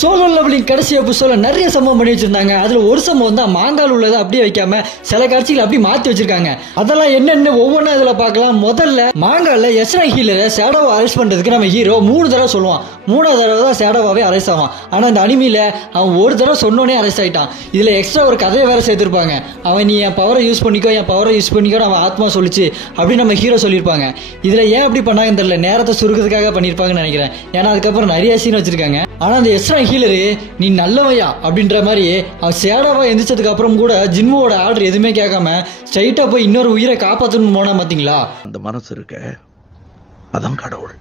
Solo levelling கடைசி எபிசோட்ல நிறைய சம்பவம் பண்ணி வச்சிருந்தாங்க. அதுல ஒரு சம்பவம் தான் மாங்கால் உள்ளதை அப்படியே வைக்காம சில காட்சிகள் அப்படி மாத்தி வச்சிருக்காங்க. அதெல்லாம் என்னன்னு ஒவ்வொன்றும் இதுல பார்க்கலாம். முதல்ல மாங்கால எஸ்ரா ஹீலரை ஷேடோவை அரெஸ்ட் பண்றதுக்கு நம்ம ஹீரோ 3 தடவை சொல்லுவான். 3வது தடவை தான் ஷேடோவாவே அரெஸ்ட் ஆவான். ஆனா இந்த அனிமில அவன் ஒரு தடவை சொன்னோனே அரெஸ்ட் ஆயிட்டான். இதுல எக்ஸ்ட்ரா ஒரு கதையை வேற சேர்த்திருப்பாங்க. அவன் நீ என் பவரை யூஸ் பண்ணிக்கோ, என் பவரை யூஸ் பண்ணிக்கோ, அவன் ஆத்மா சொல்லிச்சு அப்படின்னு நம்ம ஹீரோ சொல்லியிருப்பாங்க. இதுல ஏன் அப்படி பண்ணாங்கன்னு தெரியல, நேரத்தை சுருக்கிறதுக்காக பண்ணியிருப்பாங்கன்னு நினைக்கிறேன். ஏன்னா அதுக்கப்புறம் நிறைய சீன் வச்சிருக்காங்க. ஆனா அந்த எஸ்ரா ஹீலரு நீ நல்லவையா அப்படின்ற மாதிரி அவன் ஷேடோவா எந்திரிச்சதுக்கு அப்புறம் கூட ஜின்வோட ஆர்டர் எதுவுமே கேட்காம ஸ்ட்ரைட்டா போய் இன்னொரு உயிரை காப்பாற்றணும்னு போனா பாத்தீங்களா. அந்த மனசு இருக்க அதான் கடவுள்.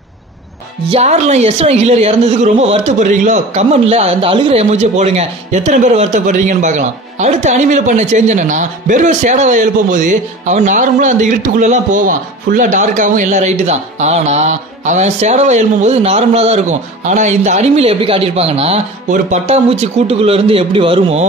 யாரெல்லாம் எஸ்ரா ஹீலர் இறந்ததுக்கு ரொம்ப வருத்தப்படுறீங்களோ கமெண்ட்ல அந்த அழுகிற எமோஜியை போடுங்க. எத்தனை பேர் வருத்தப்படுறீங்கன்னு பார்க்கலாம். அடுத்த அனிமையில பண்ண சேஞ்ச் என்னன்னா, பெரு ஷேடோவை எழுப்பும் போது அவன் நார்மலா அந்த இருட்டுக்குள்ளெல்லாம் போவான். ஃபுல்லா டார்க்காகவும் எல்லாம் ரைட்டு தான். ஆனா அவன் ஷேடோவை எழுப்பும் போது நார்மலா தான் இருக்கும். ஆனா இந்த அனிமையில எப்படி காட்டியிருப்பாங்கன்னா, ஒரு பட்டாம்பூச்சி கூட்டுக்குள்ள இருந்து எப்படி வருமோ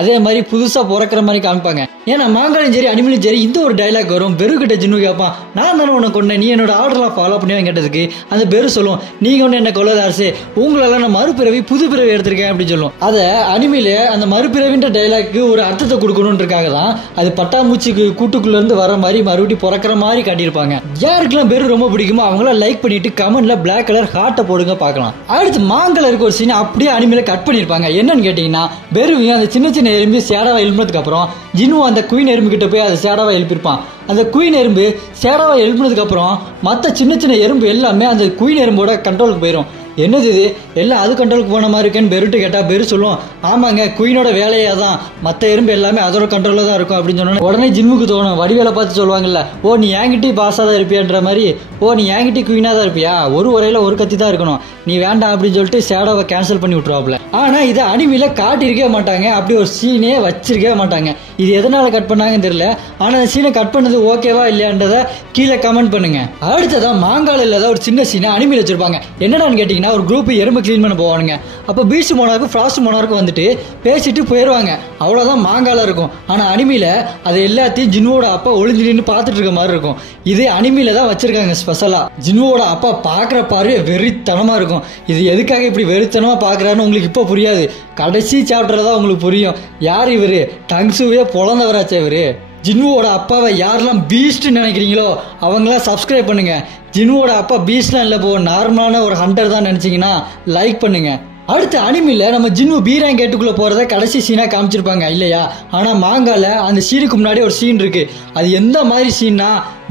அதே மாதிரி புதுசா பிறக்கிற மாதிரி காமிப்பாங்க. ஏன்னா மாங்காலும் சரி அனிமலும் சரி இந்த ஒரு டைலாக் வரும். பெரு கிட்ட ஜின்னு கேட்பான், நான் தானே உனக்கு கொண்டேன், நீ என்னோட ஆர்டர்லாம் ஃபாலோ பண்ணி கேட்டதுக்கு அந்த பெரு சொல்லும், நீங்க ஒன்று என்ன கொள்ளதாசு, உங்களெல்லாம் நான் மறுபிறவி புது பிறவி எடுத்திருக்கேன் அப்படின்னு சொல்லும். அதை அனிமையில அந்த மறுபிறவின்ற டைலாக் ஒரு அர்த்தத்தை கொடுக்கணுன்றக்காக தான் அது பட்டாம்பூச்சிக்கு கூட்டுக்குள்ள இருந்து வர மாதிரி மறுபடியும் பிறக்கிற மாதிரி காட்டியிருப்பாங்க. யாருக்கெல்லாம் பெரு ரொம்ப பிடிக்குமோ அவங்களாம் லைக் பண்ணிட்டு கமெண்ட்ல பிளாக் கலர் ஹார்ட்டை போடுங்க பார்க்கலாம். அடுத்து மாங்கலருக்கு ஒரு சீனை அப்படியே அனிமையில கட் பண்ணிருப்பாங்க. என்னன்னு கேட்டீங்கன்னா, பெருவி அந்த சின்ன சின்ன எறும்பு ஷேடோவா எழுப்பினதுக்கு அப்புறம் ஜின்னு அந்த குயின் எறும்பு கிட்ட போய் அதை ஷேடோவா எழுப்பியிருப்பான். அந்த குயின் எறும்பு ஷேடோவா எழுப்பினதுக்கு அப்புறம் மற்ற சின்ன சின்ன எறும்பு எல்லாமே அந்த குயின் எறும்போட கண்ட்ரோலுக்கு போயிடும். என்னது இது எல்லாம் அது கண்ட்ரோலுக்கு போன மாதிரி இருக்கேன்னு பெருட்டு கேட்டா பெரு சொல்லுவோம், ஆமாங்க குயினோட வேலையா தான், மற்ற எறும்பு எல்லாமே அதோட கண்ட்ரோல்ல தான் இருக்கும் அப்படின்னு சொன்னோன்னே உடனே ஜின்முக்கு தோணும், வடிவேலை பார்த்து சொல்லுவாங்கல்ல, ஓ நீ என்கிட்ட பாஸா தான் இருப்பியான்ற மாதிரி, ஓ நீ என்கிட்ட குயினா தான் இருப்பியா, ஒரு உரையில ஒரு கத்தி தான் இருக்கணும், நீ வேண்டாம் அப்படின்னு சொல்லிட்டு ஷேடோவை கேன்சல் பண்ணி விட்டுருவாப்ல. ஆனா இதை அனிமையில காட்டியிருக்கவே மாட்டாங்க. அப்படி ஒரு சீனே வச்சிருக்கவே மாட்டாங்க. இது எதனால கட் பண்ணாங்கன்னு தெரியல. ஆனா அந்த சீனை கட் பண்ணது ஓகேவா இல்லையான்றத கீழே கமெண்ட் பண்ணுங்க. அடுத்ததான் மாங்கால இல்லாத ஒரு சின்ன சீனை அனிமையில வச்சிருப்பாங்க. என்னடான்னு கேட்டீங்கன்னா, ஒரு குரூப் எறும்பு கிளீன் பண்ண போவானுங்க. அப்ப பீஸ்ட் மோனாருக்கும் ஃப்ராஸ்ட் மோனாருக்கும் வந்துட்டு பேசிட்டு போயிடுவாங்க. அவ்வளவுதான் மாங்கால இருக்கும். ஆனா அனிமையில அது எல்லாத்தையும் ஜின்வோட அப்பா ஒளிஞ்சு நின்று பார்த்துட்டு இருக்க மாதிரி இருக்கும். இது அனிமையில தான் வச்சிருக்காங்க ஸ்பெஷலா. ஜின்வோட அப்பா பாக்குற பார்வையே வெறித்தனமா இருக்கும். இது எதுக்காக இப்படி வெறித்தனமா பாக்குறாருன்னு உங்களுக்கு இப்ப புரியாது. கடைசி சாப்டர்ல தான் உங்களுக்கு புரியும். யார் இவரு, டங்ஸுவே பொழந்தவராச்சே இவரு. ஜின்வோட அப்பாவை யாரெல்லாம் பீஸ்ட் நினைக்கிறீங்களோ அவங்களாம் சப்ஸ்கிரைப் பண்ணுங்க. ஜின்வோட அப்பா பீஸ்ட்லாம் இல்லை, போ நார்மலான ஒரு ஹண்டர் தான் நினைச்சீங்கன்னா லைக் பண்ணுங்க. அடுத்த அனிமில நம்ம ஜின்னு பீராங் கேட்டுக்குள்ள போறத கடைசி சீனா காமிச்சிருப்பாங்க இல்லையா. ஆனா மாங்கால அந்த சீனுக்கு முன்னாடி ஒரு சீன் இருக்கு. அது எந்த மாதிரி சீன்னா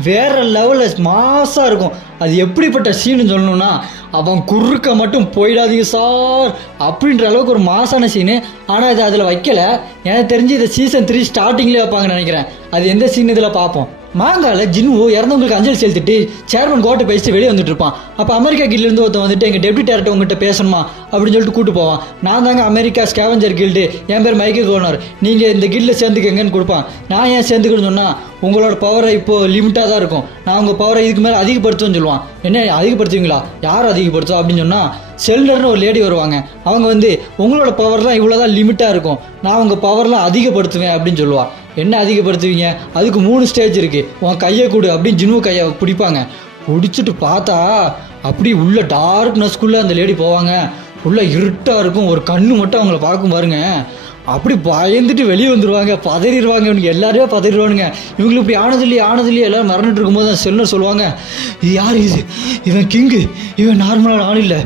வேற லெவல்ல மாசா இருக்கும். அது எப்படிப்பட்ட சீன்னு சொல்லணும்னா, அவன் குறுக்க மட்டும் போயிடாதீங்க சார் அப்படின்ற அளவுக்கு ஒரு மாசான சீனு. ஆனா இது அதுல வைக்கல. எனக்கு தெரிஞ்சு இதை சீசன் 3 ஸ்டார்டிங்லேயே வைப்பாங்கன்னு நினைக்கிறேன். அது எந்த சீன் இதுல பார்ப்போம். மாங்கால ஜின்னு இறந்தவங்களுக்கு அஞ்சலி செலுத்திட்டு சேர்மன் கோட்டை பேசிட்டு வெளியே வந்துட்டு இருப்பான். அப்ப அமெரிக்கா கில்ல இருந்து ஒருத்தன் வந்துட்டு, எங்க டெப்டி டேரக்டர் உங்ககிட்ட பேசணுமா அப்படின்னு சொல்லிட்டு கூட்டு போவான். நான் தாங்க அமெரிக்கா ஸ்கேவஞ்சர் கில்டு, என் பேர் மைக்கேல் கோனர், நீங்க இந்த கில்ல சேர்ந்துக்கங்கன்னு கொடுப்பான். நான் ஏன் சேர்ந்துக்கணும்னு சொன்னா, உங்களோட பவரை இப்போ லிமிட்டா தான் இருக்கும், நான் உங்க பவரை இதுக்கு மேல அதிகப்படுத்துவேன்னு சொல்லுவான். என்ன அதிகப்படுத்துவீங்களா, யார் அதிகப்படுத்தும் அப்படின்னு சொன்னா, செல்டர்னு ஒரு லேடி வருவாங்க. அவங்க வந்து உங்களோட பவர்லாம் இவ்வளவுதான் லிமிட்டா இருக்கும், நான் உங்க பவர்லாம் அதிகப்படுத்துவேன் அப்படின்னு சொல்லுவா. என்ன அதிகப்படுத்துவீங்க, அதுக்கு 3 ஸ்டேஜ் இருக்கு, உன் கையை கொடு அப்படின்னு ஜின்னு கையை பிடிப்பாங்க. பிடிச்சிட்டு பார்த்தா அப்படி உள்ள டார்க்னஸ்குள்ள அந்த லேடி போவாங்க. உள்ள இருட்டா இருக்கும். ஒரு கண்ணு மட்டும் அவங்கள பார்க்கும் பாருங்க. அப்படி பயந்துட்டு வெளியே வந்துருவாங்க, பதறிடுவாங்க. இவனுக்கு எல்லாருமே பதறிடுவானுங்க. இவங்களுக்கு இப்படி ஆனதில்லையே எல்லாரும் மறந்துட்டு இருக்கும்போது தான் செல்னர் சொல்லுவாங்க, இது யார், இது இவன் கிங்கு, இவன் நார்மலான ஆள் இல்லை.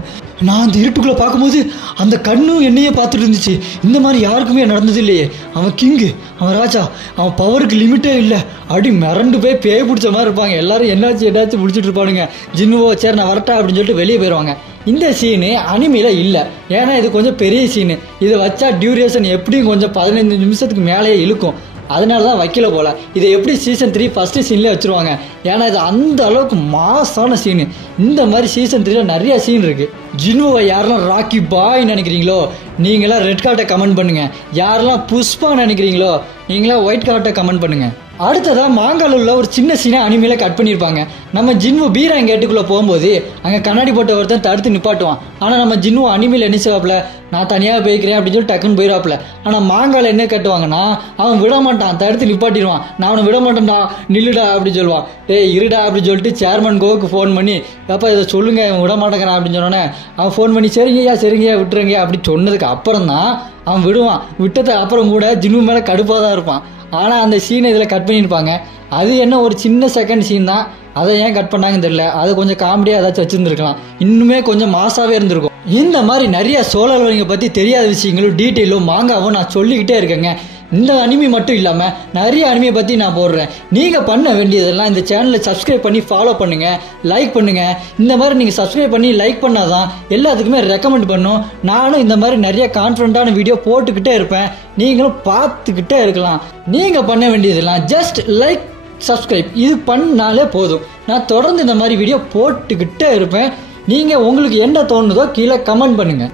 நான் அந்த இருட்டுக்குள்ளே பார்க்கும்போது அந்த கண்ணும் என்னையே பார்த்துட்டு இருந்துச்சு, இந்த மாதிரி யாருக்குமே நடந்தது இல்லையே, அவன் கிங்கு, அவன் ராஜா, அவன் பவருக்கு லிமிட்டே இல்லை அப்படி மிரண்டு போய் பேய் பிடிச்ச மாதிரி இருப்பாங்க. எல்லாரும் என்னாச்சும் பிடிச்சிட்டு இருப்பானுங்க. ஜின்னுவோ சரி நான் வரட்டா அப்படின்னு சொல்லிட்டு வெளியே போயிடுவாங்க. இந்த சீனு அனிமையில இல்லை. ஏன்னா இது கொஞ்சம் பெரிய சீனு. இதை வச்சா டியூரேஷன் எப்படியும் கொஞ்சம் 15 நிமிஷத்துக்கு மேலேயே இழுக்கும். அதனால தான் வைக்கல போல. இதை எப்படி சீசன் 3 ஃபர்ஸ்ட் சீன்லேயே வச்சிருவாங்க. ஏன்னா இது அந்த அளவுக்கு மாசான சீனு. இந்த மாதிரி சீசன் 3ல நிறைய சீன் இருக்கு. ஜின்னுவை யாரெல்லாம் ராக்கி பாய் நினைக்கிறீங்களோ நீங்களாம் ரெட் கார்டை கமெண்ட் பண்ணுங்க. யாரெல்லாம் புஷ்பா நினைக்கிறீங்களோ நீங்களா ஒயிட் கார்ட்டை கமெண்ட் பண்ணுங்கள். அடுத்ததாக மாங்கால உள்ள ஒரு சின்ன சீனை அனிமையில கட் பண்ணியிருப்பாங்க. நம்ம ஜின்வு பீராங் கேட்டுக்குள்ளே போகும்போது அங்கே கண்ணாடி போட்ட ஒருத்தன் தடுத்து நிப்பாட்டுவான். ஆனால் நம்ம ஜின்வு அனிமையில் என்ன செய்வாப்புல, நான் தனியாக போய்க்கிறேன் அப்படின்னு சொல்லி டக்குன்னு போயிடாப்புல. ஆனால் மாங்கால என்ன கட்டுவாங்கன்னா அவன் விட மாட்டான், தடுத்து நிப்பாட்டிடுவான். நான் அவனை விட மாட்டேன்டா, நில்லுடா அப்படின்னு சொல்லுவான். இருடா அப்படின்னு சொல்லிட்டு சேர்மன் கோவுக்கு ஃபோன் பண்ணி அப்போ இதை சொல்லுங்க அவன் விட மாட்டேங்கிறான் அப்படின்னு சொன்னோன்னே அவன் ஃபோன் பண்ணி சரிங்கய்யா விட்டுருங்க அப்படி சொன்னதுக்கு அப்புறம் தான் அவன் விடுவான். விட்டதுக்கு அப்புறம் கூட ஜின்வு மேலே கடுப்பாக தான் இருப்பான். ஆனால் அந்த சீனை இதில் கட் பண்ணியிருப்பாங்க. அது என்ன ஒரு சின்ன செகண்ட் சீன் தான், அதை ஏன் கட் பண்ணாங்கன்னு தெரியல. அது கொஞ்சம் காமெடியாக ஏதாச்சும் வச்சுருந்துருக்கலாம், இன்னுமே கொஞ்சம் மாசாவே இருந்திருக்கும். இந்த மாதிரி நிறைய சோழர்வங்க பற்றி தெரியாத விஷயங்களும் டீட்டெயிலும் மாங்காவும் நான் சொல்லிக்கிட்டே இருக்கேங்க. இந்த அனிமி மட்டும் இல்லாமல் நிறைய அனிமியை பற்றி நான் போடுறேன். நீங்கள் பண்ண வேண்டியதெல்லாம் இந்த சேனலை சப்ஸ்கிரைப் பண்ணி ஃபாலோ பண்ணுங்கள், லைக் பண்ணுங்கள். இந்த மாதிரி நீங்கள் சப்ஸ்கிரைப் பண்ணி லைக் பண்ணால் தான் எல்லாத்துக்குமே ரெக்கமெண்ட் பண்ணும். நானும் இந்த மாதிரி நிறைய கான்ஃபிடண்ட்டான வீடியோ போட்டுக்கிட்டே இருப்பேன், நீங்களும் பார்த்துக்கிட்டே இருக்கலாம். நீங்கள் பண்ண வேண்டியதெல்லாம் ஜஸ்ட் லைக், சப்ஸ்கிரைப், இது பண்ணாலே போதும். நான் தொடர்ந்து இந்த மாதிரி வீடியோ போட்டுக்கிட்டே இருப்பேன். நீங்கள் உங்களுக்கு என்ன தோணுதோ கீழே கமெண்ட் பண்ணுங்கள்.